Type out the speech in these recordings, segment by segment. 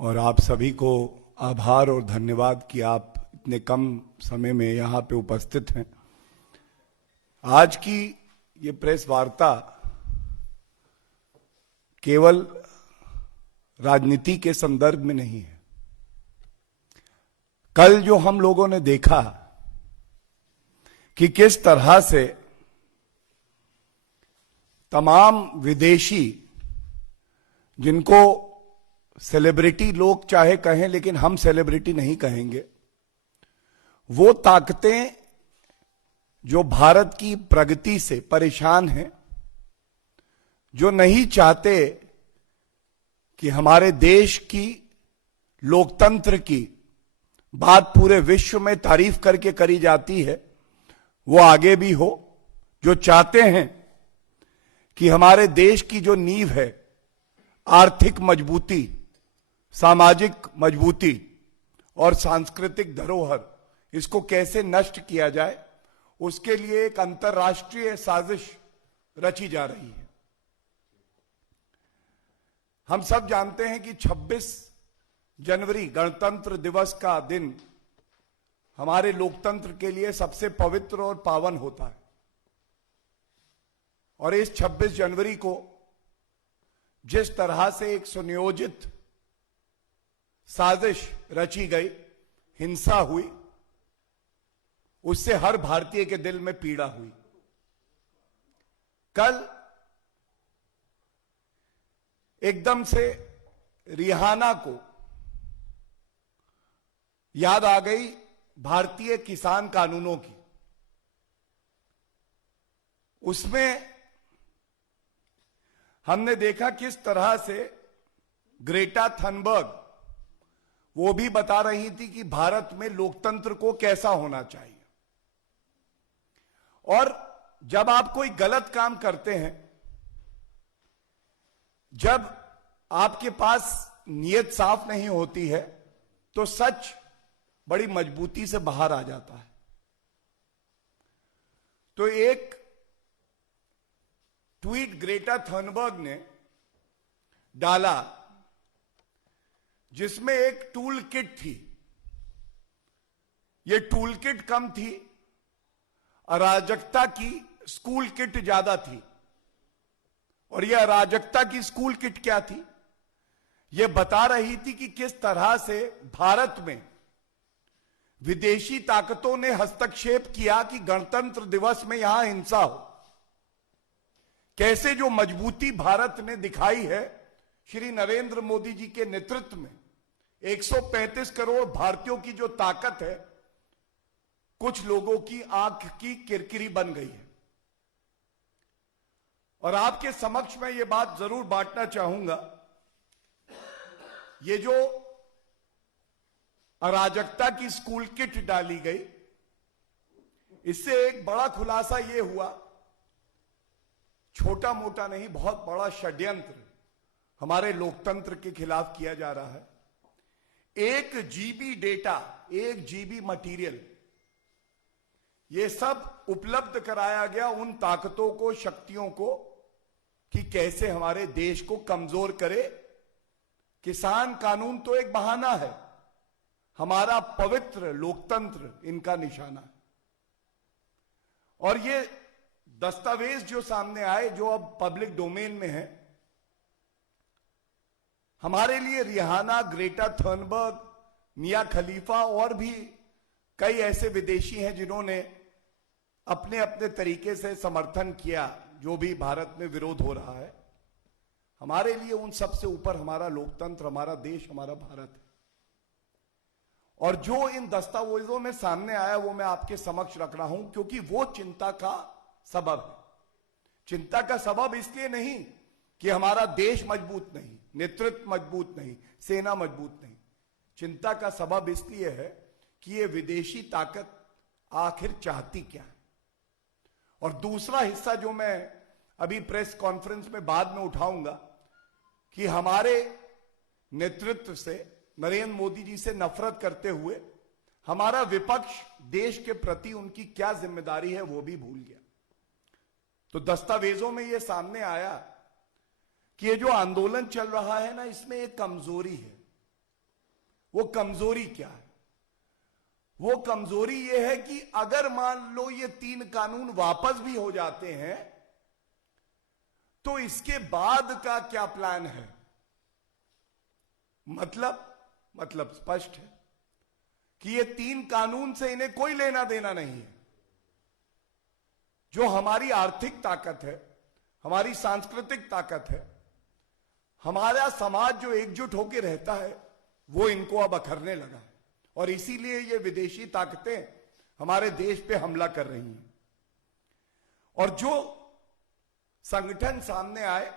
और आप सभी को आभार और धन्यवाद कि आप इतने कम समय में यहाँ पे उपस्थित हैं। आज की ये प्रेस वार्ता केवल राजनीति के संदर्भ में नहीं है। कल जो हम लोगों ने देखा कि किस तरह से तमाम विदेशी, जिनको सेलिब्रिटी लोग चाहे कहें लेकिन हम सेलिब्रिटी नहीं कहेंगे, वो ताकतें जो भारत की प्रगति से परेशान हैं, जो नहीं चाहते कि हमारे देश की लोकतंत्र की बात पूरे विश्व में तारीफ करके करी जाती है, वो आगे भी हो, जो चाहते हैं कि हमारे देश की जो नींव है, आर्थिक मजबूती, सामाजिक मजबूती और सांस्कृतिक धरोहर, इसको कैसे नष्ट किया जाए, उसके लिए एक अंतर्राष्ट्रीय साजिश रची जा रही है। हम सब जानते हैं कि 26 जनवरी गणतंत्र दिवस का दिन हमारे लोकतंत्र के लिए सबसे पवित्र और पावन होता है। और इस 26 जनवरी को जिस तरह से एक सुनियोजित साजिश रची गई, हिंसा हुई, उससे हर भारतीय के दिल में पीड़ा हुई। कल एकदम से रिहाना को याद आ गई भारतीय किसान कानूनों की। उसमें हमने देखा किस तरह से ग्रेटा थनबर्ग वो भी बता रही थी कि भारत में लोकतंत्र को कैसा होना चाहिए। और जब आप कोई गलत काम करते हैं, जब आपके पास नीयत साफ नहीं होती है, तो सच बड़ी मजबूती से बाहर आ जाता है। तो एक ट्वीट ग्रेटा थनबर्ग ने डाला जिसमें एक टूल किट थी। ये टूल किट कम थी, अराजकता की स्कूल किट ज्यादा थी। और यह अराजकता की स्कूल किट क्या थी? यह बता रही थी कि किस तरह से भारत में विदेशी ताकतों ने हस्तक्षेप किया कि गणतंत्र दिवस में यहां हिंसा हो। कैसे जो मजबूती भारत ने दिखाई है श्री नरेंद्र मोदी जी के नेतृत्व में, 135 करोड़ भारतीयों की जो ताकत है, कुछ लोगों की आंख की किरकिरी बन गई है। और आपके समक्ष मैं ये बात जरूर बांटना चाहूंगा, ये जो अराजकता की स्कूल किट डाली गई, इससे एक बड़ा खुलासा ये हुआ, छोटा मोटा नहीं, बहुत बड़ा षड्यंत्र हमारे लोकतंत्र के खिलाफ किया जा रहा है। 1 GB डेटा, 1 GB मटीरियल, ये सब उपलब्ध कराया गया उन ताकतों को, शक्तियों को, कि कैसे हमारे देश को कमजोर करे। किसान कानून तो एक बहाना है, हमारा पवित्र लोकतंत्र इनका निशाना है। और ये दस्तावेज जो सामने आए, जो अब पब्लिक डोमेन में है, हमारे लिए रिहाना, ग्रेटा थनबर्ग, मिया खलीफा और भी कई ऐसे विदेशी हैं जिन्होंने अपने अपने तरीके से समर्थन किया जो भी भारत में विरोध हो रहा है। हमारे लिए उन सबसे ऊपर हमारा लोकतंत्र, हमारा देश, हमारा भारत है। और जो इन दस्तावेजों में सामने आया वो मैं आपके समक्ष रख रहा हूं, क्योंकि वो चिंता का सबब है। चिंता का सबब इसलिए नहीं कि हमारा देश मजबूत नहीं, नेतृत्व मजबूत नहीं, सेना मजबूत नहीं। चिंता का सबब इसलिए है कि ये विदेशी ताकत आखिर चाहती क्या है। और दूसरा हिस्सा जो मैं अभी प्रेस कॉन्फ्रेंस में बाद में उठाऊंगा, कि हमारे नेतृत्व से, नरेंद्र मोदी जी से नफरत करते हुए हमारा विपक्ष देश के प्रति उनकी क्या जिम्मेदारी है वो भी भूल गया। तो दस्तावेजों में यह सामने आया कि ये जो आंदोलन चल रहा है ना, इसमें एक कमजोरी है। वो कमजोरी क्या है? वो कमजोरी ये है कि अगर मान लो ये 3 कानून वापस भी हो जाते हैं तो इसके बाद का क्या प्लान है? मतलब स्पष्ट है कि ये 3 कानून से इन्हें कोई लेना देना नहीं है। जो हमारी आर्थिक ताकत है, हमारी सांस्कृतिक ताकत है, हमारा समाज जो एकजुट होकर रहता है, वो इनको अब अखरने लगा है और इसीलिए ये विदेशी ताकतें हमारे देश पे हमला कर रही हैं। और जो संगठन सामने आए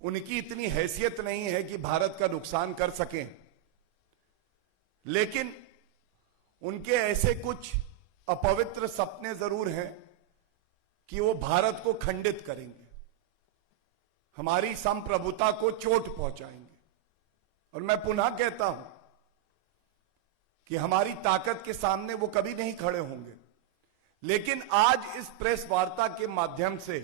उनकी इतनी हैसियत नहीं है कि भारत का नुकसान कर सकें, लेकिन उनके ऐसे कुछ अपवित्र सपने जरूर हैं कि वो भारत को खंडित करेंगे, हमारी संप्रभुता को चोट पहुंचाएंगे। और मैं पुनः कहता हूं कि हमारी ताकत के सामने वो कभी नहीं खड़े होंगे, लेकिन आज इस प्रेस वार्ता के माध्यम से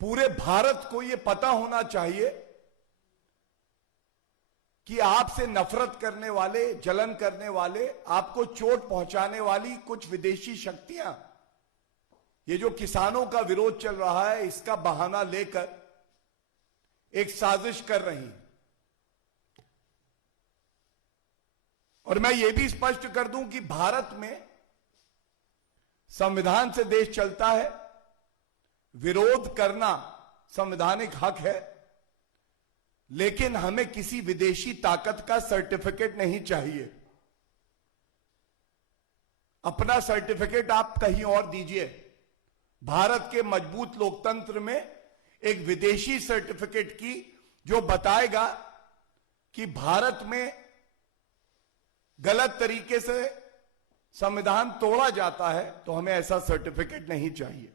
पूरे भारत को यह पता होना चाहिए कि आपसे नफरत करने वाले, जलन करने वाले, आपको चोट पहुंचाने वाली कुछ विदेशी शक्तियां, ये जो किसानों का विरोध चल रहा है, इसका बहाना लेकर एक साजिश कर रही हैं। और मैं ये भी स्पष्ट कर दूं कि भारत में संविधान से देश चलता है, विरोध करना संवैधानिक हक है, लेकिन हमें किसी विदेशी ताकत का सर्टिफिकेट नहीं चाहिए। अपना सर्टिफिकेट आप कहीं और दीजिए। भारत के मजबूत लोकतंत्र में एक विदेशी सर्टिफिकेट की जो बताएगा कि भारत में गलत तरीके से संविधान तोड़ा जाता है, तो हमें ऐसा सर्टिफिकेट नहीं चाहिए।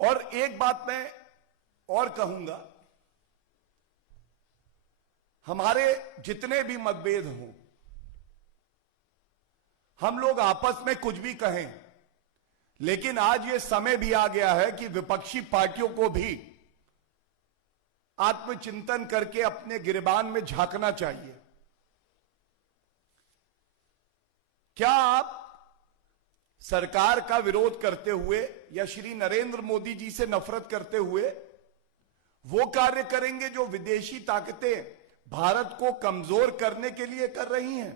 और एक बात मैं और कहूंगा, हमारे जितने भी मतभेद हों, हम लोग आपस में कुछ भी कहें, लेकिन आज ये समय भी आ गया है कि विपक्षी पार्टियों को भी आत्मचिंतन करके अपने गिरबान में झांकना चाहिए। क्या आप सरकार का विरोध करते हुए या श्री नरेंद्र मोदी जी से नफरत करते हुए वो कार्य करेंगे जो विदेशी ताकतें भारत को कमजोर करने के लिए कर रही हैं?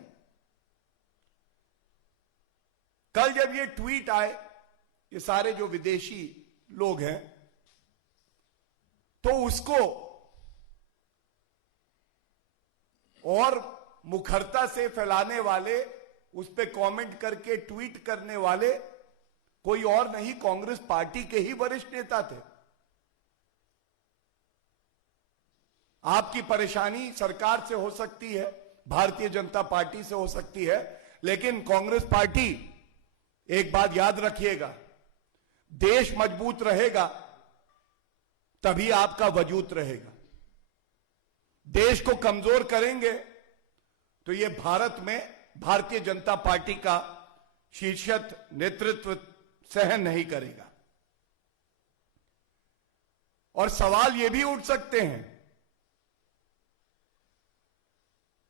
कल जब ये ट्वीट आए, ये सारे जो विदेशी लोग हैं, तो उसको और मुखरता से फैलाने वाले, उस पे कमेंट करके ट्वीट करने वाले कोई और नहीं, कांग्रेस पार्टी के ही वरिष्ठ नेता थे। आपकी परेशानी सरकार से हो सकती है, भारतीय जनता पार्टी से हो सकती है, लेकिन कांग्रेस पार्टी, एक बात याद रखिएगा, देश मजबूत रहेगा तभी आपका वजूद रहेगा। देश को कमजोर करेंगे तो यह भारत में भारतीय जनता पार्टी का शीर्षस्थ नेतृत्व सहन नहीं करेगा। और सवाल यह भी उठ सकते हैं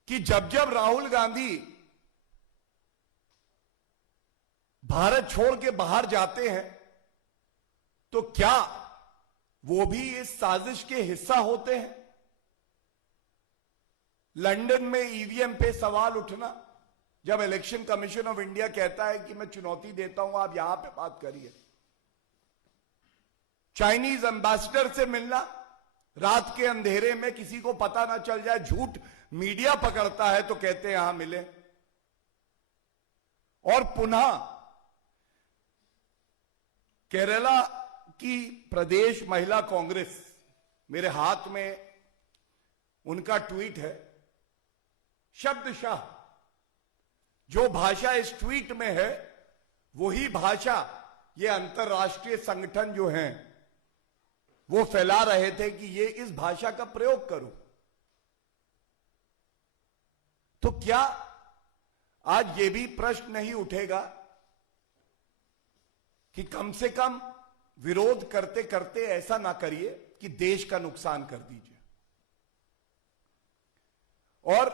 कि जब जब राहुल गांधी भारत छोड़ के बाहर जाते हैं तो क्या वो भी इस साजिश के हिस्सा होते हैं? लंदन में ईवीएम पे सवाल उठना, जब इलेक्शन कमीशन ऑफ इंडिया कहता है कि मैं चुनौती देता हूं, आप यहां पे बात करिए। चाइनीज एम्बेसडर से मिलना, रात के अंधेरे में किसी को पता ना चल जाए, झूठ मीडिया पकड़ता है तो कहते हैं यहां मिले। और पुनः केरला की प्रदेश महिला कांग्रेस, मेरे हाथ में उनका ट्वीट है, शब्दशः जो भाषा इस ट्वीट में है वही भाषा ये अंतरराष्ट्रीय संगठन जो हैं वो फैला रहे थे कि ये इस भाषा का प्रयोग करूं। तो क्या आज ये भी प्रश्न नहीं उठेगा कि कम से कम विरोध करते करते ऐसा ना करिए कि देश का नुकसान कर दीजिए। और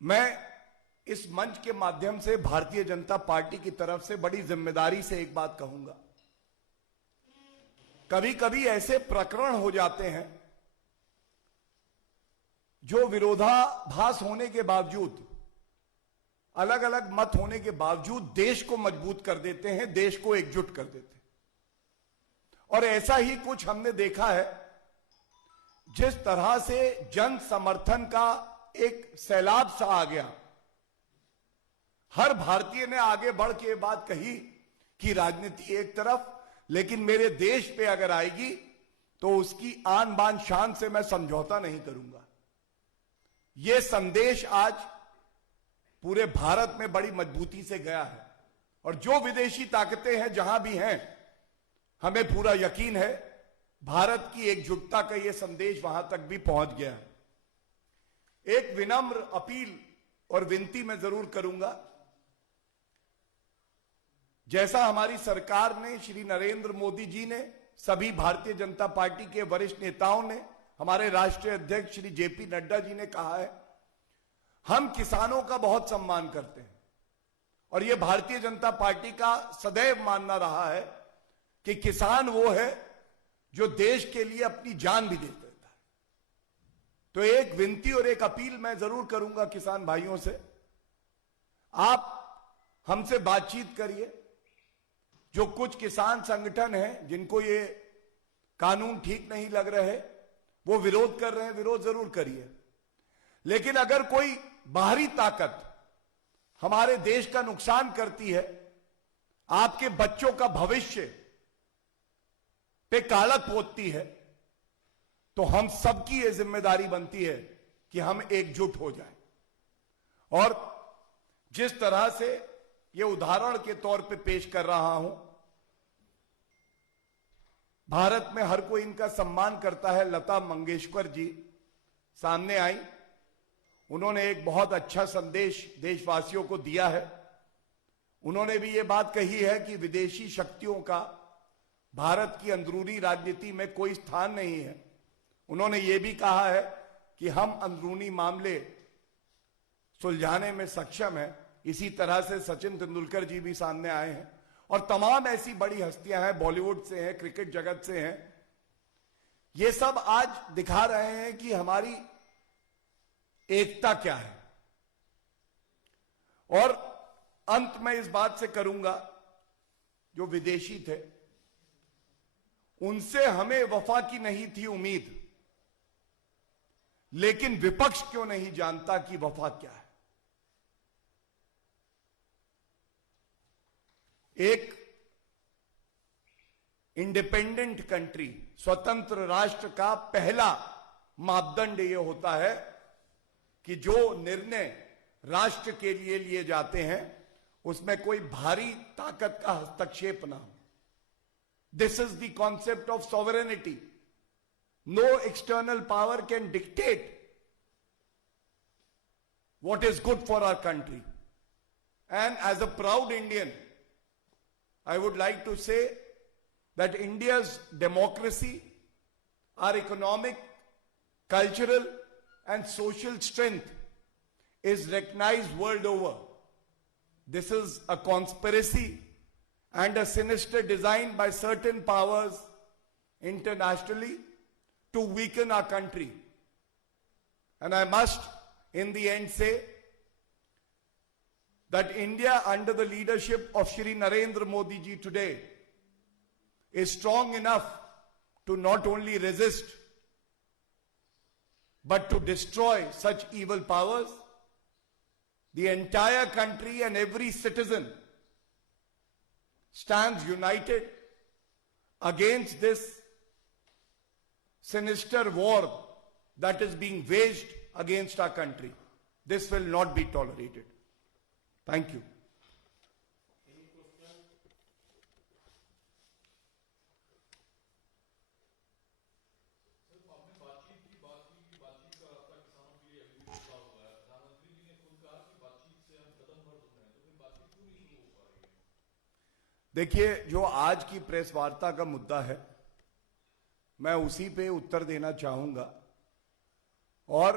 मैं इस मंच के माध्यम से भारतीय जनता पार्टी की तरफ से बड़ी जिम्मेदारी से एक बात कहूंगा। कभी कभी ऐसे प्रकरण हो जाते हैं जो विरोधाभास होने के बावजूद, अलग अलग मत होने के बावजूद देश को मजबूत कर देते हैं, देश को एकजुट कर देते हैं। और ऐसा ही कुछ हमने देखा है। जिस तरह से जन समर्थन का एक सैलाब सा आ गया, हर भारतीय ने आगे बढ़ के बात कही कि राजनीति एक तरफ, लेकिन मेरे देश पे अगर आएगी तो उसकी आन बान शान से मैं समझौता नहीं करूंगा। यह संदेश आज पूरे भारत में बड़ी मजबूती से गया है। और जो विदेशी ताकतें हैं जहां भी हैं, हमें पूरा यकीन है भारत की एकजुटता का यह संदेश वहां तक भी पहुंच गया है। एक विनम्र अपील और विनती मैं जरूर करूंगा। जैसा हमारी सरकार ने, श्री नरेंद्र मोदी जी ने, सभी भारतीय जनता पार्टी के वरिष्ठ नेताओं ने, हमारे राष्ट्रीय अध्यक्ष श्री जेपी नड्डा जी ने कहा है, हम किसानों का बहुत सम्मान करते हैं। और यह भारतीय जनता पार्टी का सदैव मानना रहा है कि किसान वो है जो देश के लिए अपनी जान भी दे देता है। तो एक विनती और एक अपील मैं जरूर करूंगा किसान भाइयों से, आप हमसे बातचीत करिए। जो कुछ किसान संगठन हैं जिनको ये कानून ठीक नहीं लग रहे, वो विरोध कर रहे हैं, विरोध जरूर करिए। लेकिन अगर कोई बाहरी ताकत हमारे देश का नुकसान करती है, आपके बच्चों का भविष्य पे कालक पोतती है, तो हम सबकी यह जिम्मेदारी बनती है कि हम एकजुट हो जाएं। और जिस तरह से यह उदाहरण के तौर पे पेश कर रहा हूं, भारत में हर कोई इनका सम्मान करता है। लता मंगेशकर जी सामने आई, उन्होंने एक बहुत अच्छा संदेश देशवासियों को दिया है। उन्होंने भी यह बात कही है कि विदेशी शक्तियों का भारत की अंदरूनी राजनीति में कोई स्थान नहीं है। उन्होंने यह भी कहा है कि हम अंदरूनी मामले सुलझाने में सक्षम हैं। इसी तरह से सचिन तेंदुलकर जी भी सामने आए हैं और तमाम ऐसी बड़ी हस्तियां हैं, बॉलीवुड से हैं, क्रिकेट जगत से हैं। ये सब आज दिखा रहे हैं कि हमारी एकता क्या है। और अंत में इस बात से करूंगा, जो विदेशी थे उनसे हमें वफा की नहीं थी उम्मीद, लेकिन विपक्ष क्यों नहीं जानता कि वफा क्या है। एक इंडिपेंडेंट कंट्री, स्वतंत्र राष्ट्र का पहला मापदंड यह होता है कि जो निर्णय राष्ट्र के लिए लिए जाते हैं उसमें कोई भारी ताकत का हस्तक्षेप ना हो। This is the concept of sovereignty. No external power can dictate what is good for our country. And as a proud Indian, I would like to say that India's democracy, our economic, cultural, and social strength is recognized world over. This is a conspiracy and a sinister design by certain powers internationally to weaken our country. And I must, in the end, say that India, under the leadership of Shri Narendra Modi ji today, is strong enough to not only resist, but to destroy such evil powers. The entire country and every citizen stands united against this sinister war that is being waged against our country. This will not be tolerated. Thank you. देखिए, जो आज की press वार्ता का मुद्दा है, मैं उसी पे उत्तर देना चाहूंगा। और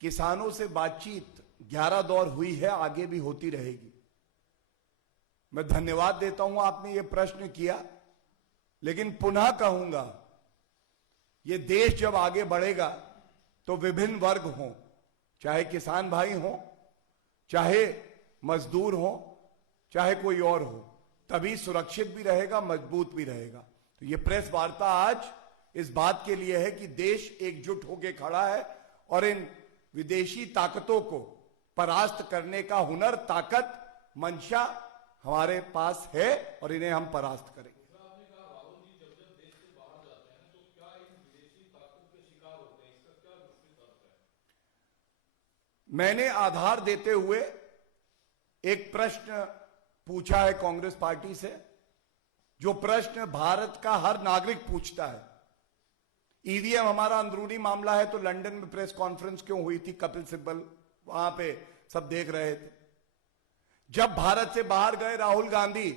किसानों से बातचीत 11 दौर हुई है, आगे भी होती रहेगी। मैं धन्यवाद देता हूं आपने ये प्रश्न किया, लेकिन पुनः कहूंगा, ये देश जब आगे बढ़ेगा तो विभिन्न वर्ग हों, चाहे किसान भाई हों, चाहे मजदूर हों, चाहे कोई और हो, तभी सुरक्षित भी रहेगा, मजबूत भी रहेगा। तो ये प्रेस वार्ता आज इस बात के लिए है कि देश एकजुट होकर खड़ा है और इन विदेशी ताकतों को परास्त करने का हुनर, ताकत, मंशा हमारे पास है और इन्हें हम परास्त करेंगे। मैंने आधार देते हुए एक प्रश्न पूछा है कांग्रेस पार्टी से, जो प्रश्न भारत का हर नागरिक पूछता है। ईवीएम हमारा अंदरूनी मामला है, तो लंदन में प्रेस कॉन्फ्रेंस क्यों हुई थी? कपिल सिब्बल वहां पे सब देख रहे थे। जब भारत से बाहर गए राहुल गांधी,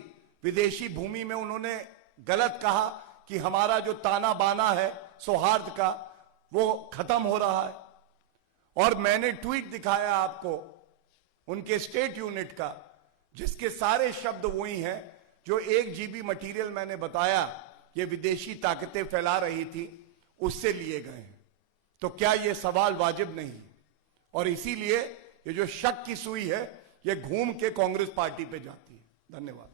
विदेशी भूमि में उन्होंने गलत कहा कि हमारा जो ताना बाना है सौहार्द का, वो खत्म हो रहा है। और मैंने ट्वीट दिखाया आपको उनके स्टेट यूनिट का, जिसके सारे शब्द वही हैं जो 1 GB मटेरियल मैंने बताया ये विदेशी ताकतें फैला रही थी, उससे लिए गए हैं। तो क्या ये सवाल वाजिब नहीं? और इसीलिए ये जो शक की सुई है, ये घूम के कांग्रेस पार्टी पे जाती है। धन्यवाद।